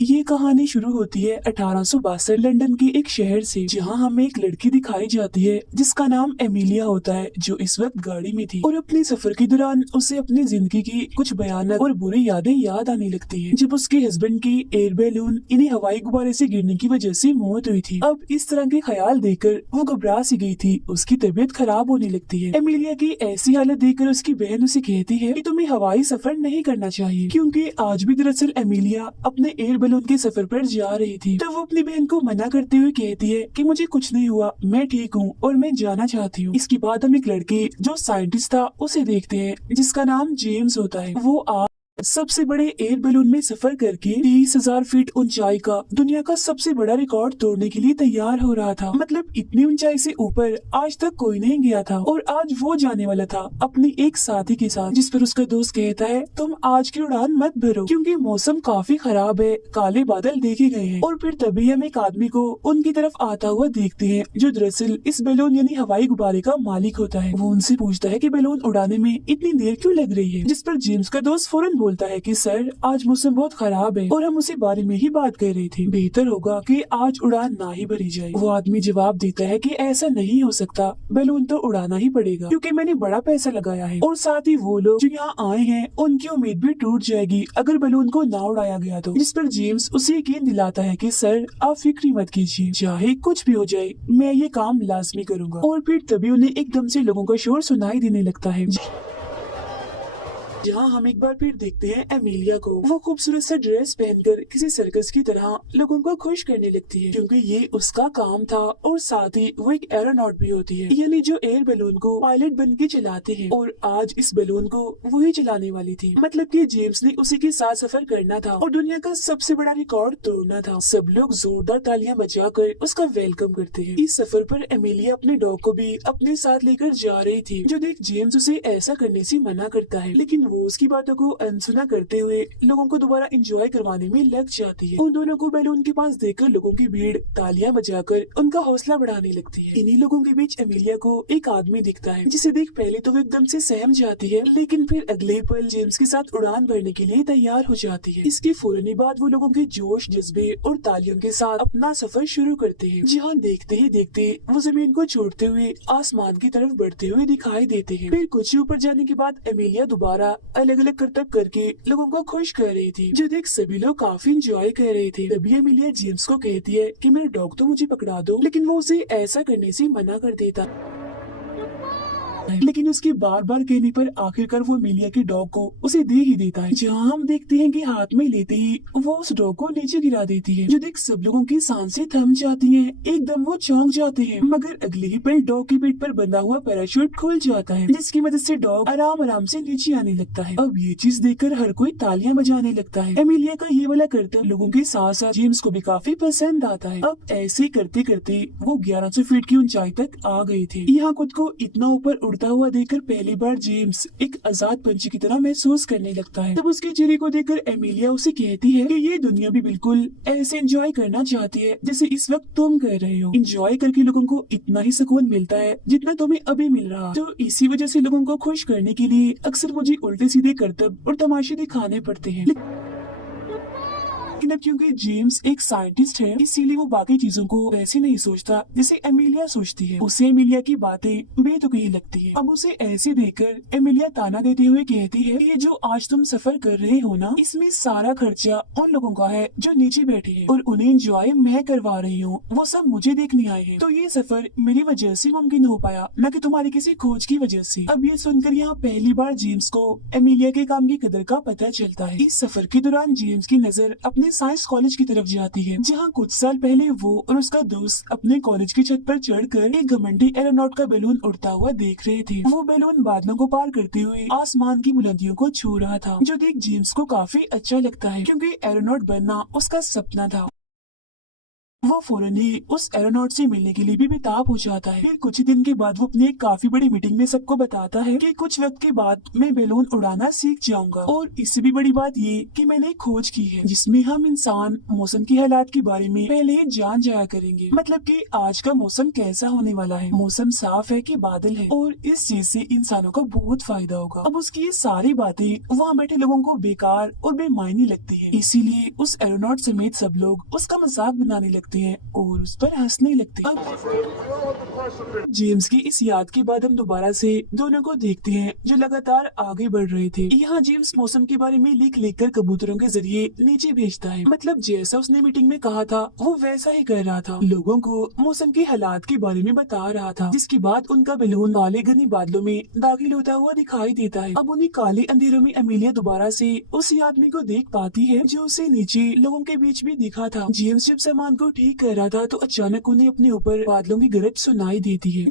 ये कहानी शुरू होती है 1862 लंदन के एक शहर से, जहां हमें एक लड़की दिखाई जाती है जिसका नाम एमिलिया होता है, जो इस वक्त गाड़ी में थी और अपने सफर के दौरान उसे अपनी जिंदगी की कुछ भयानक और बुरी यादें याद आने लगती हैं, जब उसके हस्बैंड की एयर बैलून इन्हें हवाई गुब्बारे से गिरने की वजह से मौत हुई थी। अब इस तरह के ख्याल देखकर वो घबरा सी गई थी, उसकी तबीयत खराब होने लगती है। एमिलिया की ऐसी हालत देखकर उसकी बहन उसे कहती है कि तुम्हें हवाई सफर नहीं करना चाहिए, क्योंकि आज भी दरअसल एमिलिया अपने एयर बैलून के सफर पर जा रही थी। तो वो अपनी बहन को मना करते हुए कहती है कि मुझे कुछ नहीं हुआ, मैं ठीक हूँ और मैं जाना चाहती हूँ। इसके बाद हम एक लड़के जो साइंटिस्ट था उसे देखते हैं, जिसका नाम जेम्स होता है। वो सबसे बड़े एयर बैलून में सफर करके 23,000 फीट ऊंचाई का दुनिया का सबसे बड़ा रिकॉर्ड तोड़ने के लिए तैयार हो रहा था। मतलब इतनी ऊंचाई से ऊपर आज तक कोई नहीं गया था और आज वो जाने वाला था अपनी एक साथी के साथ, जिस पर उसका दोस्त कहता है तुम आज की उड़ान मत भरो क्योंकि मौसम काफी खराब है, काले बादल देखे गए हैं। और फिर तभी हम एक आदमी को उनकी तरफ आता हुआ देखते हैं, जो दरअसल इस बैलून यानी हवाई गुब्बारे का मालिक होता है। वो उनसे पूछता है कि बैलून उड़ाने में इतनी देर क्यों लग रही है, जिस पर जेम्स का दोस्त फौरन बोलता है कि सर आज मौसम बहुत खराब है और हम उसी बारे में ही बात कर रहे थे, बेहतर होगा कि आज उड़ान ना ही भरी जाए। वो आदमी जवाब देता है कि ऐसा नहीं हो सकता, बैलून तो उड़ाना ही पड़ेगा क्योंकि मैंने बड़ा पैसा लगाया है और साथ ही वो लोग जो यहाँ आए हैं उनकी उम्मीद भी टूट जाएगी अगर बैलून को ना उड़ाया गया तो। जिस पर जेम्स उसे यकीन दिलाता है कि सर आप फिक्र मत कीजिए, चाहे कुछ भी हो जाए मैं ये काम लाजमी करूंगा। और फिर तभी उन्हें एकदम से लोगों का शोर सुनाई देने लगता है, जहाँ हम एक बार फिर देखते हैं एमिलिया को। वो खूबसूरत सा ड्रेस पहनकर किसी सर्कस की तरह लोगों को खुश करने लगती है, क्योंकि ये उसका काम था और साथ ही वो एक एरोनॉट भी होती है, यानी जो एयर बैलून को पायलट बन के चलाते हैं। और आज इस बैलून को वही चलाने वाली थी, मतलब कि जेम्स ने उसी के साथ सफर करना था और दुनिया का सबसे बड़ा रिकॉर्ड तोड़ना था। सब लोग जोरदार तालियां बजाकर उसका वेलकम करते हैं। इस सफर पर एमिलिया अपने डॉग को भी अपने साथ लेकर जा रही थी, जो देख जेम्स उसे ऐसा करने से मना करता है, लेकिन वो उसकी बातों को अनसुना करते हुए लोगों को दोबारा एंजॉय करवाने में लग जाती है। उन दोनों को बैलून के पास देखकर लोगों की भीड़ तालियां बजाकर उनका हौसला बढ़ाने लगती है। इन्हीं लोगों के बीच एमिलिया को एक आदमी दिखता है, जिसे देख पहले तो वो एकदम से सहम जाती है, लेकिन फिर अगले पल जेम्स के साथ उड़ान भरने के लिए तैयार हो जाती है। इसके फौरन बाद वो लोगों के जोश जज्बे और तालियों के साथ अपना सफर शुरू करते हैं, जहाँ देखते ही देखते वो जमीन को छोड़ते हुए आसमान की तरफ बढ़ते हुए दिखाई देते हैं। फिर कुछ ऊपर जाने के बाद एमिलिया दोबारा अलग अलग करतब करके लोगों को खुश कर रही थी, जो देख सभी लोग काफी इंजॉय कर रहे थे। तभी एमिलिया जेम्स को कहती है कि मेरा डॉग तो मुझे पकड़ा दो, लेकिन वो उसे ऐसा करने से मना कर देता, लेकिन उसके बार बार कहने पर आखिरकार वो एमिलिया के डॉग को उसे दे ही देता है, जहाँ हम देखते हैं कि हाथ में लेते ही वो उस डॉग को नीचे गिरा देती है, जो देख सब लोगों की सांसें थम जाती हैं, एकदम वो चौंक जाते हैं। मगर अगले ही पल डॉग की पीठ पर बंधा हुआ पैराशूट खुल जाता है, जिसकी मदद से डॉग आराम आराम से नीचे आने लगता है। अब ये चीज देखकर हर कोई तालियां बजाने लगता है। एमिलिया का ये वाला करतब लोगों के साथ साथ जेम्स को भी काफी पसंद आता है। अब ऐसे करते करते वो 1100 फीट की ऊंचाई तक आ गए थे। यहाँ खुद को इतना ऊपर उड़ता हुआ देखकर पहली बार जेम्स एक आजाद पंछी की तरह महसूस करने लगता है। तब उसके चेहरे को देखकर एमिलिया उसे कहती है कि ये दुनिया भी बिल्कुल ऐसे एंजॉय करना चाहती है जैसे इस वक्त तुम कर रहे हो। एंजॉय करके लोगों को इतना ही सुकून मिलता है जितना तुम्हें अभी मिल रहा। तो इसी वजह से लोगों को खुश करने के लिए अक्सर मुझे उल्टे सीधे करतब और तमाशे दिखाने पड़ते हैं। लेकिन अब क्योंकि जेम्स एक साइंटिस्ट है, इसीलिए वो बाकी चीजों को वैसे नहीं सोचता जैसे एमिलिया सोचती है। उसे एमिलिया की बातें बेतुकी लगती है। अब उसे ऐसे देखकर एमिलिया ताना देते हुए कहती है कि ये जो आज तुम सफर कर रहे हो ना, इसमें सारा खर्चा उन लोगों का है जो नीचे बैठे हैं और उन्हें एंजॉय मैं करवा रही हूँ। वो सब मुझे देखने आए हैं, तो ये सफर मेरी वजह से मुमकिन हो पाया, न कि तुम्हारी किसी खोज की वजह से। अब ये सुनकर यहाँ पहली बार जेम्स को एमिलिया के काम की कदर का पता चलता है। इस सफर के दौरान जेम्स की नजर अपने साइंस कॉलेज की तरफ जाती है, जहाँ कुछ साल पहले वो और उसका दोस्त अपने कॉलेज की छत पर चढ़कर एक घमंडी एरोनॉट का बैलून उड़ता हुआ देख रहे थे। वो बैलून बादलों को पार करते हुए आसमान की बुलंदियों को छू रहा था, जो देख जेम्स को काफी अच्छा लगता है, क्योंकि एरोनॉट बनना उसका सपना था। वो फौरन ही उस एरोनॉट से मिलने के लिए भी बेताब हो जाता है। फिर कुछ ही दिन के बाद वो अपनी एक काफी बड़ी मीटिंग में सबको बताता है कि कुछ वक्त के बाद मैं बैलून उड़ाना सीख जाऊंगा, और इससे भी बड़ी बात ये कि मैंने एक खोज की है जिसमें हम इंसान मौसम की हालात के बारे में पहले ही जान जाया करेंगे। मतलब कि आज का मौसम कैसा होने वाला है, मौसम साफ है कि बादल है, और इस चीज से इंसानों को बहुत फायदा होगा। अब उसकी ये सारी बातें वहाँ बैठे लोगों को बेकार और बेमायने लगती है, इसीलिए उस एरोनॉट समेत सब लोग उसका मजाक बनाने लगते हैं और उस पर हंसने लगते हैं। अब जेम्स की इस याद के बाद हम दोबारा से दोनों को देखते हैं जो लगातार आगे बढ़ रहे थे। यहाँ जेम्स मौसम के बारे में लिख लिख कर कबूतरों के जरिए नीचे भेजता है। मतलब जैसा उसने मीटिंग में कहा था वो वैसा ही कर रहा था, लोगों को मौसम के हालात के बारे में बता रहा था, जिसके बाद उनका बैलून काले घने बादलों में दाखिल होता हुआ दिखाई देता है। अब उन्हीं काले अंधेरों में अमीलिया दोबारा से उस आदमी को देख पाती है जो उसे नीचे लोगों के बीच भी दिखा था। जेम्स जब सामान को ठीक कर रहा था तो अचानक उन्हें अपने ऊपर बादलों की गरज सुनाई देती है।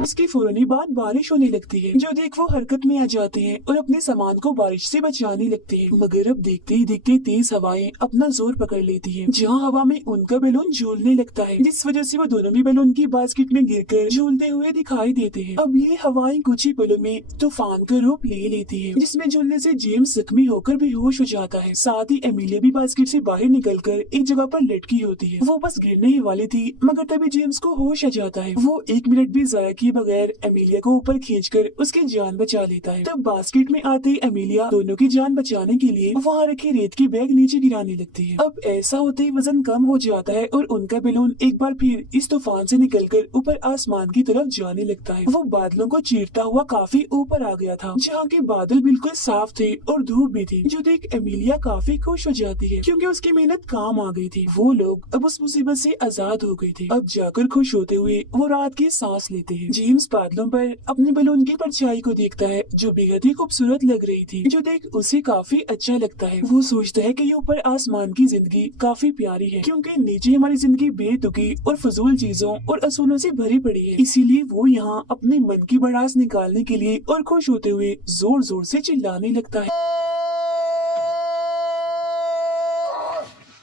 इसके फौरन बाद बारिश होने लगती है, जो देख वो हरकत में आ जाते हैं और अपने सामान को बारिश से बचाने लगते हैं। मगर अब देखते ही देखते तेज हवाएं अपना जोर पकड़ लेती हैं, जहां हवा में उनका बैलून झूलने लगता है, जिस वजह से वो दोनों भी बैलून की बास्केट में गिरकर झूलते हुए दिखाई देते हैं। अब ये हवाएं कुछ ही पलों में तूफान का रूप ले लेती है, जिसमें झूलने से जेम्स जख्मी होकर बेहोश हो जाता है। साथ ही एमिलिया भी बास्केट से बाहर निकलकर एक जगह पर लटकी होती है। वो बस गिरने ही वाली थी, मगर तभी जेम्स को होश आ जाता है। वो 1 मिनट भी जाया किए बगैर एमिलिया को ऊपर खींचकर उसकी जान बचा लेता है। तब बास्केट में आते ही एमिलिया दोनों की जान बचाने के लिए वहाँ रखे रेत की बैग नीचे गिराने लगती है। अब ऐसा होते ही वजन कम हो जाता है और उनका बैलून एक बार फिर इस तूफान से निकलकर ऊपर आसमान की तरफ जाने लगता है। वो बादलों को चीरता हुआ काफी ऊपर आ गया था, जहाँ के बादल बिल्कुल साफ थे और धूप भी थी, जो देख एमिलिया काफी खुश हो जाती है क्योंकि उसकी मेहनत काम आ गई थी। वो लोग अब उस मुसीबत से आजाद हो गए थे। अब जाकर खुश होते हुए वो रात की सांस लेते हैं। जेम्स बादलों पर अपने बैलून की परछाई को देखता है जो बेहद ही खूबसूरत लग रही थी, जो देख उसे काफी अच्छा लगता है। वो सोचता है कि ये ऊपर आसमान की जिंदगी काफी प्यारी है, क्योंकि नीचे हमारी जिंदगी बेतुकी और फजूल चीजों और असूलों से भरी पड़ी है। इसीलिए वो यहाँ अपने मन की भड़ास निकालने के लिए और खुश होते हुए जोर जोर से चिल्लाने लगता है।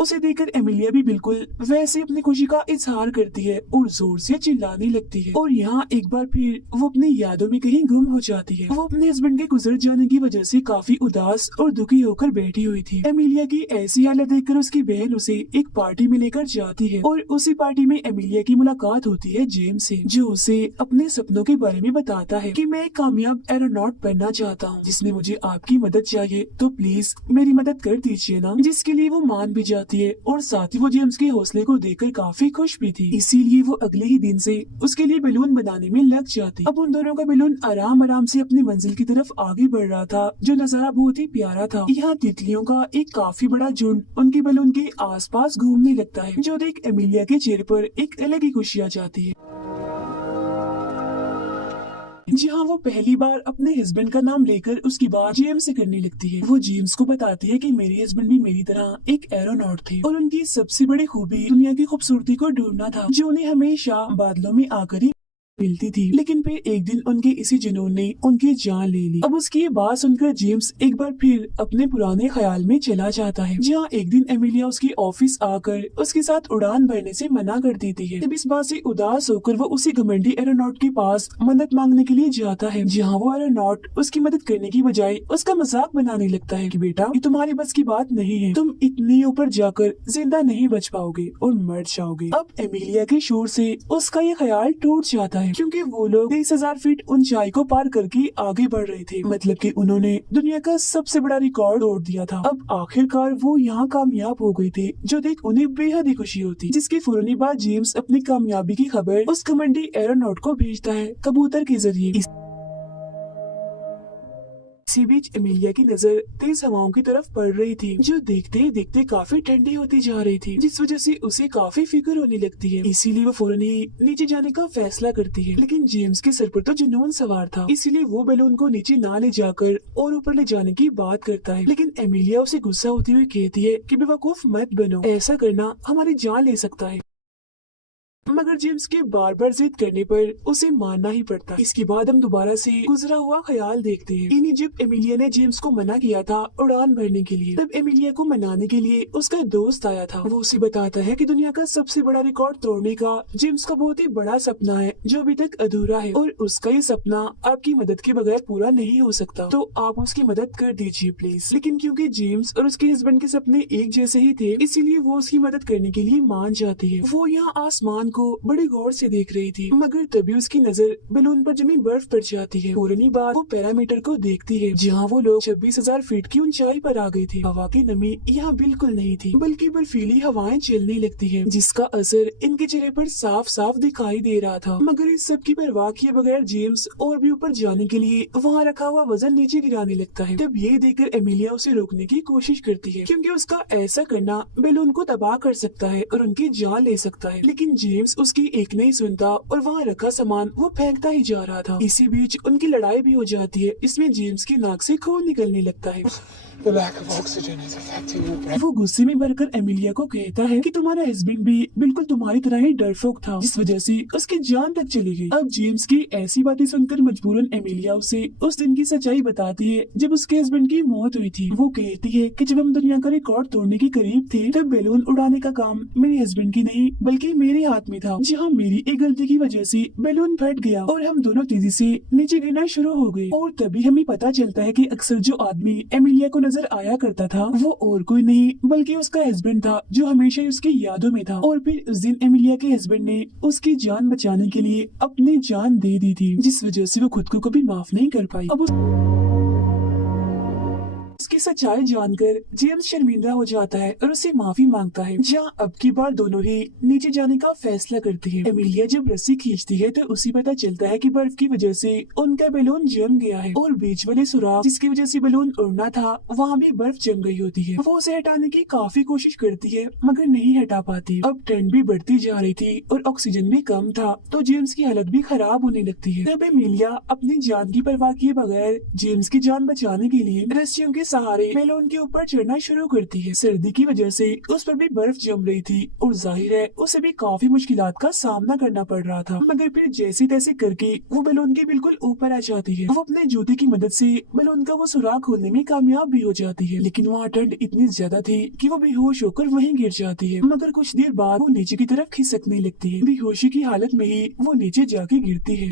उसे देखकर एमिलिया भी बिल्कुल वैसे अपनी खुशी का इजहार करती है और जोर से चिल्लाने लगती है। और यहाँ एक बार फिर वो अपनी यादों में कहीं गुम हो जाती है। वो अपने हस्बैंड के गुजर जाने की वजह से काफी उदास और दुखी होकर बैठी हुई थी। एमिलिया की ऐसी हालत देखकर उसकी बहन उसे एक पार्टी में लेकर जाती है और उसी पार्टी में एमिलिया की मुलाकात होती है जेम्स से, जो उसे अपने सपनों के बारे में बताता है कि मैं एक कामयाब एरोनॉट बनना चाहता हूँ, जिसमें मुझे आपकी मदद चाहिए, तो प्लीज मेरी मदद कर दीजिए ना। जिसके लिए वो मान भी जाती है और साथ ही वो जेम्स के हौसले को देखकर काफी खुश भी थी। इसीलिए वो अगले ही दिन से उसके लिए बैलून बनाने में लग जाती। अब उन दोनों का बैलून आराम आराम से अपनी मंजिल की तरफ आगे बढ़ रहा था, जो नजारा बहुत ही प्यारा था। यहाँ तितलियों का एक काफी बड़ा झुंड उनके बैलून के आसपास घूमने लगता है, जो देख एमिलिया के चेहरे पर एक अलग ही खुशी आ जाती है। जहाँ वो पहली बार अपने हस्बैंड का नाम लेकर उसकी बात जेम्स से करने लगती है। वो जेम्स को बताती है कि मेरे हस्बैंड भी मेरी तरह एक एरोनॉट थे और उनकी सबसे बड़ी खूबी दुनिया की खूबसूरती को ढूंढना था, जो उन्हें हमेशा बादलों में आकर ही मिलती थी। लेकिन फिर एक दिन उनके इसी जुनून ने उनकी जान ले ली। अब उसकी ये बात सुनकर जेम्स एक बार फिर अपने पुराने ख्याल में चला जाता है, जहाँ एक दिन एमिलिया उसकी ऑफिस आकर उसके साथ उड़ान भरने से मना कर देती है। तब इस बात से उदास होकर वो उसी घमंडी एरोनॉट के पास मदद मांगने के लिए जाता है, जहाँ वो एरोनॉट उसकी मदद करने की बजाय उसका मजाक बनाने लगता है कि बेटा ये तुम्हारी बस की बात नहीं है, तुम इतनी ऊपर जाकर जिंदा नहीं बच पाओगे और मर जाओगे। अब एमिलिया के शोर से उसका ये ख्याल टूट जाता है, क्योंकि वो लोग 23,000 फीट ऊंचाई को पार करके आगे बढ़ रहे थे। मतलब कि उन्होंने दुनिया का सबसे बड़ा रिकॉर्ड तोड़ दिया था। अब आखिरकार वो यहाँ कामयाब हो गए थे, जो देख उन्हें बेहद ही खुशी होती। जिसके फौरन बाद जेम्स अपनी कामयाबी की खबर उस घमंडी एरोनॉट को भेजता है कबूतर के जरिए। इसी बीच एमिलिया की नजर तेज हवाओं की तरफ पड़ रही थी, जो देखते ही देखते काफी ठंडी होती जा रही थी, जिस वजह से उसे काफी फिक्र होने लगती है। इसीलिए वो फौरन ही नीचे जाने का फैसला करती है। लेकिन जेम्स के सर पर तो जुनून सवार था, इसीलिए वो बैलून को नीचे ना ले जाकर और ऊपर ले जाने की बात करता है। लेकिन एमिलिया उसे गुस्सा होती हुई कहती है कि बेवकूफ मत बनो, ऐसा करना हमारी जान ले सकता है। मगर जेम्स के बार बार जिद करने पर उसे मानना ही पड़ता। इसके बाद हम दोबारा से गुजरा हुआ ख्याल देखते हैं। इन्हीं जब एमिलिया ने जेम्स को मना किया था उड़ान भरने के लिए, तब एमिलिया को मनाने के लिए उसका दोस्त आया था। वो उसे बताता है कि दुनिया का सबसे बड़ा रिकॉर्ड तोड़ने का जेम्स का बहुत ही बड़ा सपना है जो अभी तक अधूरा है, और उसका ये सपना आपकी मदद के बगैर पूरा नहीं हो सकता, तो आप उसकी मदद कर दीजिए प्लीज। लेकिन क्योंकि जेम्स और उसके हस्बैंड के सपने एक जैसे ही थे, इसीलिए वो उसकी मदद करने के लिए मान जाती है। वो यहाँ आसमान को बड़ी गौर से देख रही थी, मगर तभी उसकी नजर बैलून पर जमी बर्फ पड़ जाती है। फौरनी बाद वो पैरामीटर को देखती है, जहाँ वो लोग 26,000 फीट की ऊंचाई पर आ गए थे। हवा की नमी यहाँ बिल्कुल नहीं थी, बल्कि बर्फीली हवाएं चलने लगती है, जिसका असर इनके चेहरे पर साफ साफ दिखाई दे रहा था। मगर इस सब की परवाह किए बगैर जेम्स और भी ऊपर जाने के लिए वहाँ रखा हुआ वजन नीचे गिराने लगता है। तब ये देखकर एमिलिया उसे रोकने की कोशिश करती है, क्योंकि उसका ऐसा करना बैलून को तबाह कर सकता है और उनकी जान ले सकता है। लेकिन जेम्स उसकी एक नहीं सुनता और वहाँ रखा सामान वो फेंकता ही जा रहा था। इसी बीच उनकी लड़ाई भी हो जाती है। इसमें जेम्स की नाक से खून निकलने लगता है। The lack of oxygen is affecting your brain. वो गुस्से में भरकर एमिलिया को कहता है कि तुम्हारा हस्बैंड भी बिल्कुल तुम्हारी तरह ही डरपोक था, जिस वजह से उसकी जान तक चली गई। अब जेम्स की ऐसी बातें सुनकर मजबूरन एमिलिया उसे उस दिन की सच्चाई बताती है जब उसके हस्बैंड की मौत हुई थी। वो कहती है कि जब हम दुनिया का रिकॉर्ड तोड़ने के करीब थे, तब बैलून उड़ाने का काम मेरे हस्बैंड की नहीं बल्कि मेरे हाथ में था, जहाँ मेरी एक गलती की वजह से बैलून फट गया और हम दोनों तेजी से नीचे गिरना शुरू हो गए। और तभी हमें पता चलता है कि अक्सर जो आदमी एमिलिया को नजर आया करता था वो और कोई नहीं बल्कि उसका हस्बैंड था, जो हमेशा ही उसकी यादों में था। और फिर उस दिन एमिलिया के हस्बैंड ने उसकी जान बचाने के लिए अपनी जान दे दी थी, जिस वजह से वो खुद को कभी माफ नहीं कर पाई। अब उसकी सच्चाई जानकर जेम्स शर्मिंदा हो जाता है और उससे माफी मांगता है, जहाँ अब की बार दोनों ही नीचे जाने का फैसला करती है। एमिलिया जब रस्सी खींचती है तो उसे पता चलता है कि बर्फ की वजह से उनका बैलून जम गया है, और बीच वाले सुराख जिसकी वजह से बैलून उड़ना था वहाँ भी बर्फ जम गई होती है। वो उसे हटाने की काफी कोशिश करती है मगर नहीं हटा पाती। अब ठंड भी बढ़ती जा रही थी और ऑक्सीजन भी कम था, तो जेम्स की हालत भी खराब होने लगती है। तब एमिलिया अपनी जान की परवाह किए बगैर जेम्स की जान बचाने के लिए रस्सियों के सहारे बैलून के ऊपर चढ़ना शुरू करती है। सर्दी की वजह से उस पर भी बर्फ जम रही थी और जाहिर है उसे भी काफी मुश्किलात का सामना करना पड़ रहा था, मगर फिर जैसे तैसे करके वो बैलून के बिल्कुल ऊपर आ जाती है। वो अपने जूते की मदद से बैलून का वो सुराख खोलने में कामयाब भी हो जाती है, लेकिन वहाँ ठंड इतनी ज्यादा थी कि वो बेहोश होकर वहीं गिर जाती है। मगर कुछ देर बाद वो नीचे की तरफ खिसकने लगती है। बेहोशी की हालत में ही वो नीचे जाके गिरती है,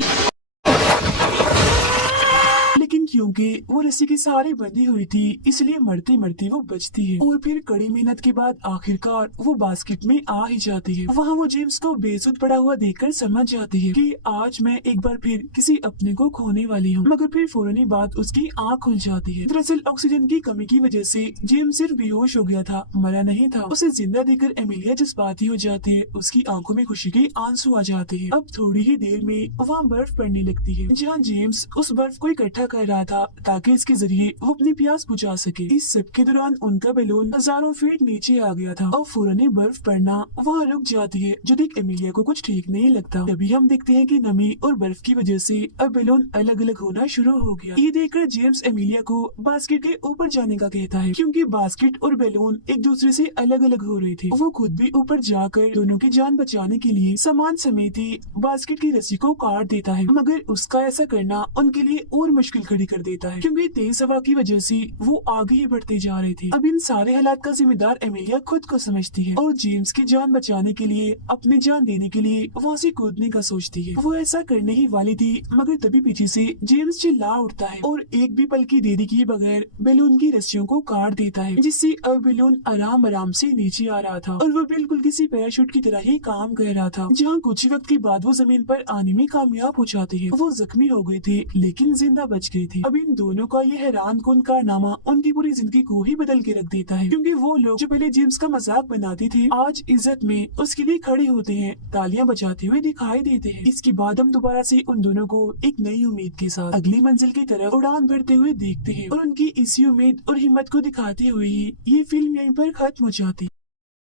लेकिन क्योंकि वो रस्सी के सहारे बंधी हुई थी इसलिए मरते मरते वो बचती है। और फिर कड़ी मेहनत के बाद आखिरकार वो बास्केट में आ ही जाती है। वहाँ वो जेम्स को बेसुध पड़ा हुआ देखकर समझ जाती है कि आज मैं एक बार फिर किसी अपने को खोने वाली हूँ। मगर फिर फौरनी बाद उसकी आँख खुल जाती है। दरअसल ऑक्सीजन की कमी की वजह से जेम्स सिर्फ बेहोश हो गया था, मरा नहीं था। उसे जिंदा देखकर एमिलिया जज्बाती हो जाती है, उसकी आंखों में खुशी के आंसू आ जाते हैं। अब थोड़ी ही देर में वहाँ बर्फ पड़ने लगती है, जहाँ जेम्स उस बर्फ को इकट्ठा कर रहा था ताकि इसके जरिए वो अपनी प्यास बुझा सके। इस सब के दौरान उनका बैलून हजारों फीट नीचे आ गया था और फौरन बर्फ पड़ना वहाँ रुक जाती है, जो देख एमिलिया को कुछ ठीक नहीं लगता। तभी हम देखते हैं कि नमी और बर्फ की वजह से अब बैलून अलग अलग होना शुरू हो गया। ये देखकर जेम्स एमिलिया को बास्केट के ऊपर जाने का कहता है, क्योंकि बास्केट और बैलून एक दूसरे से अलग अलग हो रहे थे। वो खुद भी ऊपर जाकर दोनों की जान बचाने के लिए सामान समेत ही बास्केट की रस्सी को काट देता है, मगर उसका ऐसा करना उनके लिए और मुश्किल खड़ी कर देता है, क्योंकि तेज हवा की वजह से वो आगे ही बढ़ते जा रहे थे। अब इन सारे हालात का जिम्मेदार एमिलिया खुद को समझती है और जेम्स की जान बचाने के लिए अपनी जान देने के लिए वहाँ से कूदने का सोचती है। वो ऐसा करने ही वाली थी, मगर तभी पीछे से जेम्स चिल्ला उठता है और एक भी पल की देरी किए बगैर बैलून की रस्सियों को काट देता है, जिससे अब बैलून आराम आराम से नीचे आ रहा था और वो बिल्कुल किसी पैराशूट की तरह ही काम कर रहा था। जहाँ कुछ वक्त के बाद वो जमीन पर आने में कामयाब हो जाते हैं। वो जख्मी हो गए थे लेकिन जिंदा बच गए थे। अब इन दोनों का ये हैरान कौन कारनामा उनकी पूरी जिंदगी को ही बदल के रख देता है, क्योंकि वो लोग जो पहले जेम्स का मजाक बनाते थे आज इज्जत में उसके लिए खड़े होते हैं, तालियां बजाते हुए दिखाई देते हैं। इसके बाद हम दोबारा से उन दोनों को एक नई उम्मीद के साथ अगली मंजिल की तरफ उड़ान भरते हुए देखते हैं और उनकी इसी उम्मीद और हिम्मत को दिखाते हुए ही ये फिल्म यहीं पर खत्म हो जाती है।